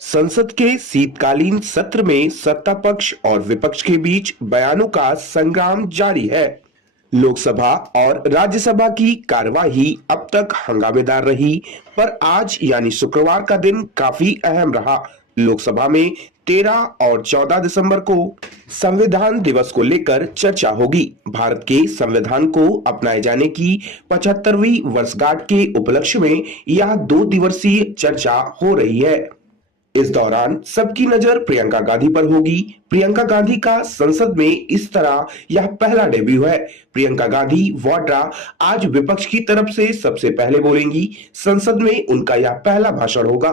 संसद के शीतकालीन सत्र में सत्ता पक्ष और विपक्ष के बीच बयानों का संग्राम जारी है। लोकसभा और राज्यसभा की कार्यवाही अब तक हंगामेदार रही, पर आज यानी शुक्रवार का दिन काफी अहम रहा। लोकसभा में 13 और 14 दिसंबर को संविधान दिवस को लेकर चर्चा होगी। भारत के संविधान को अपनाए जाने की 75वीं वर्षगांठ के उपलक्ष्य में यह 2 दिवसीय चर्चा हो रही है। इस दौरान सबकी नजर प्रियंका गांधी पर होगी। प्रियंका गांधी का संसद में इस तरह यह पहला डेब्यू है। प्रियंका गांधी वाड्रा आज विपक्ष की तरफ से सबसे पहले बोलेंगी। संसद में उनका यह पहला भाषण होगा।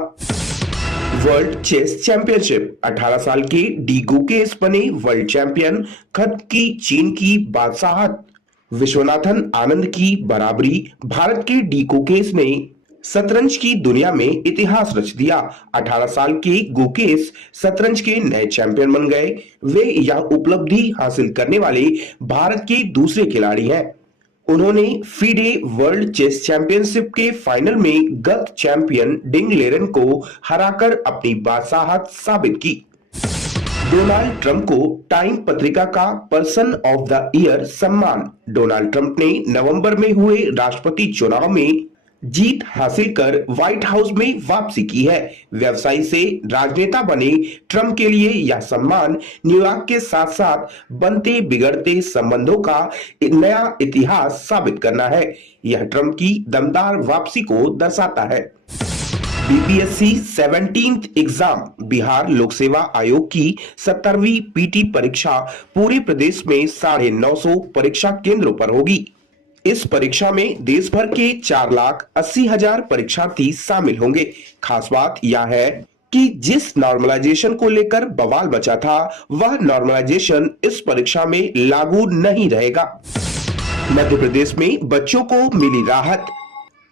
वर्ल्ड चेस चैंपियनशिप 18 साल के डी गुकेश बने वर्ल्ड चैंपियन। खत्म की चीन की बादशाहत। विश्वनाथन आनंद की बराबरी। भारत के डी गुकेश ने शतरंज की दुनिया में इतिहास रच दिया। 18 साल के गुकेश शतरंज के नए चैंपियन बन गए। वे यह उपलब्धि हासिल करने वाले भारत के दूसरे खिलाड़ी हैं। उन्होंने फीडे वर्ल्ड चेस चैंपियनशिप के फाइनल में गत चैंपियन डिंग लेरन को हराकर अपनी बादशाहत साबित की। डोनाल्ड ट्रंप को टाइम पत्रिका का पर्सन ऑफ द ईयर सम्मान। डोनाल्ड ट्रंप ने नवंबर में हुए राष्ट्रपति चुनाव में जीत हासिल कर व्हाइट हाउस में वापसी की है। व्यवसायी से राजनेता बने ट्रंप के लिए यह सम्मान न्यूयॉर्क के साथ साथ बनते बिगड़ते संबंधों का नया इतिहास साबित करना है। यह ट्रंप की दमदार वापसी को दर्शाता है। BPSC 17th exam. बिहार लोक सेवा आयोग की 70वीं पीटी परीक्षा पूरे प्रदेश में 950 परीक्षा केंद्रों पर होगी। इस परीक्षा में देश भर के 4,80,000 परीक्षार्थी शामिल होंगे। खास बात यह है कि जिस नॉर्मलाइजेशन को लेकर बवाल बचा था, वह नॉर्मलाइजेशन इस परीक्षा में लागू नहीं रहेगा। मध्य प्रदेश में बच्चों को मिली राहत।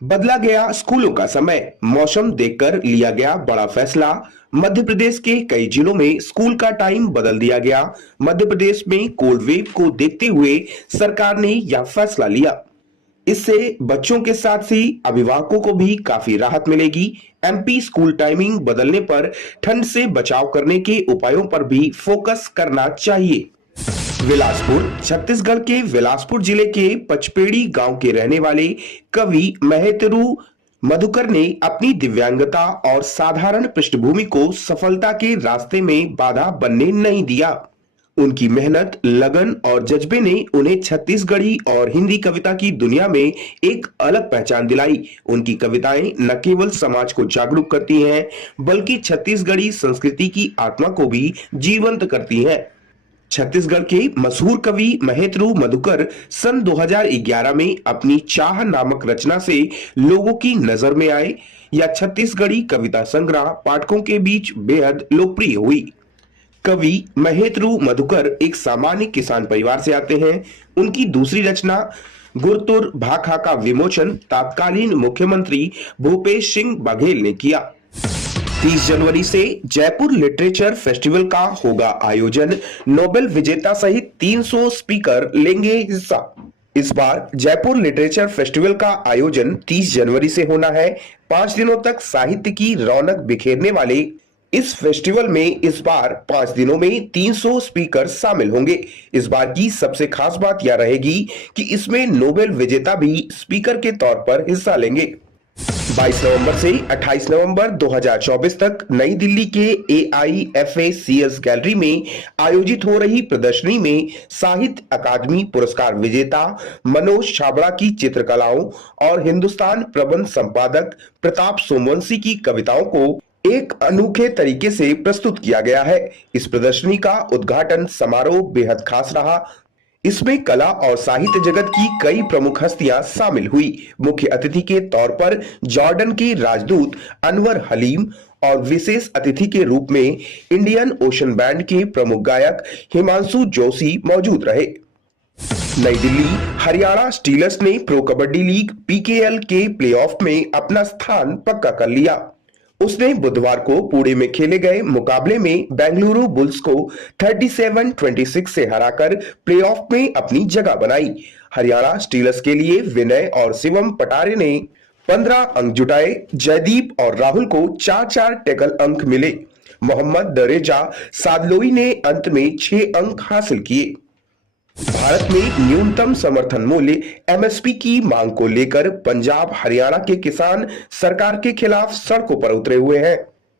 बदला गया स्कूलों का समय। मौसम देखकर लिया गया बड़ा फैसला। मध्य प्रदेश के कई जिलों में स्कूल का टाइम बदल दिया गया। मध्य प्रदेश में कोल्ड वेव को देखते हुए सरकार ने यह फैसला लिया। इससे बच्चों के साथ ही अभिभावकों को भी काफी राहत मिलेगी। एमपी स्कूल टाइमिंग बदलने पर ठंड से बचाव करने के उपायों पर भी फोकस करना चाहिए। बिलासपुर। छत्तीसगढ़ के बिलासपुर जिले के पचपेड़ी गांव के रहने वाले कवि महेतरु मधुकर ने अपनी दिव्यांगता और साधारण पृष्ठभूमि को सफलता के रास्ते में बाधा बनने नहीं दिया। उनकी मेहनत, लगन और जज्बे ने उन्हें छत्तीसगढ़ी और हिंदी कविता की दुनिया में एक अलग पहचान दिलाई। उनकी कविताएं न केवल समाज को जागरूक करती हैं, बल्कि छत्तीसगढ़ी संस्कृति की आत्मा को भी जीवंत करती हैं। छत्तीसगढ़ के मशहूर कवि महेतरु मधुकर सन 2011 में अपनी चाह नामक रचना से लोगों की नजर में आए। यह छत्तीसगढ़ी कविता संग्रह पाठकों के बीच बेहद लोकप्रिय हुई। कवि महेतरु मधुकर एक सामान्य किसान परिवार से आते हैं। उनकी दूसरी रचना गुरतुर भाखा का विमोचन तत्कालीन मुख्यमंत्री भूपेश सिंह बघेल ने किया। 30 जनवरी से जयपुर लिटरेचर फेस्टिवल का होगा आयोजन। नोबेल विजेता सहित 300 स्पीकर लेंगे हिस्सा। इस बार जयपुर लिटरेचर फेस्टिवल का आयोजन 30 जनवरी से होना है। 5 दिनों तक साहित्य की रौनक बिखेरने वाले इस फेस्टिवल में इस बार 5 दिनों में 300 स्पीकर शामिल होंगे। इस बार की सबसे खास बात यह रहेगी कि इसमें नोबेल विजेता भी स्पीकर के तौर पर हिस्सा लेंगे। 22 नवंबर से 28 नवंबर 2024 तक नई दिल्ली के AIFACS गैलरी में आयोजित हो रही प्रदर्शनी में साहित्य अकादमी पुरस्कार विजेता मनोज छाबड़ा की चित्रकलाओं और हिंदुस्तान प्रबंध संपादक प्रताप सोमवंशी की कविताओं को एक अनोखे तरीके से प्रस्तुत किया गया है। इस प्रदर्शनी का उद्घाटन समारोह बेहद खास रहा। इसमें कला और साहित्य जगत की कई प्रमुख हस्तियां शामिल हुई। मुख्य अतिथि के तौर पर जॉर्डन के राजदूत अनवर हलीम और विशेष अतिथि के रूप में इंडियन ओशन बैंड के प्रमुख गायक हिमांशु जोशी मौजूद रहे। नई दिल्ली। हरियाणा स्टीलर्स ने प्रो कबड्डी लीग PKL के प्लेऑफ में अपना स्थान पक्का कर लिया। उसने बुधवार को पुणे में खेले गए मुकाबले में बेंगलुरु बुल्स को 37-26 से हराकर प्लेऑफ में अपनी जगह बनाई। हरियाणा स्टीलर्स के लिए विनय और शिवम पटारे ने 15 अंक जुटाए। जयदीप और राहुल को 4-4 टैकल अंक मिले। मोहम्मद दरेजा सादलोई ने अंत में 6 अंक हासिल किए। भारत में न्यूनतम समर्थन मूल्य एमएसपी की मांग को लेकर पंजाब हरियाणा के किसान सरकार के खिलाफ सड़कों पर उतरे हुए हैं।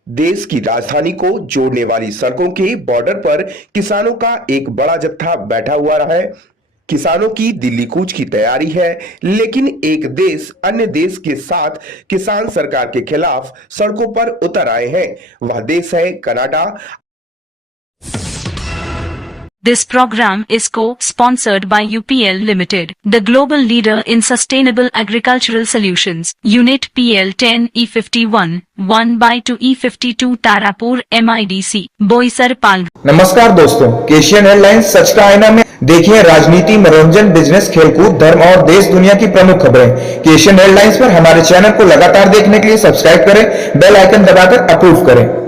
देश की राजधानी को जोड़ने वाली सड़कों के बॉर्डर पर किसानों का एक बड़ा जत्था बैठा हुआ रहा है। किसानों की दिल्ली कूच की तैयारी है, लेकिन एक देश अन्य देश के साथ किसान सरकार के खिलाफ सड़कों पर उतर आए हैं। वह देश है Canada. This program is co-sponsored by UPL Limited, the global leader in sustainable agricultural solutions. Unit PL10 E51, 1/2 E52 Tarapur MIDC, Boisar Pal. नमस्कार दोस्तों, एशियन एयरलाइंस सच का आईना में देखिए राजनीति, मनोरंजन, बिजनेस, खेलकूद, धर्म और देश दुनिया की प्रमुख खबरें। एशियन एयरलाइंस पर हमारे चैनल को लगातार देखने के लिए सब्सक्राइब करें, बेल आइकन दबाकर अप्रूव करें।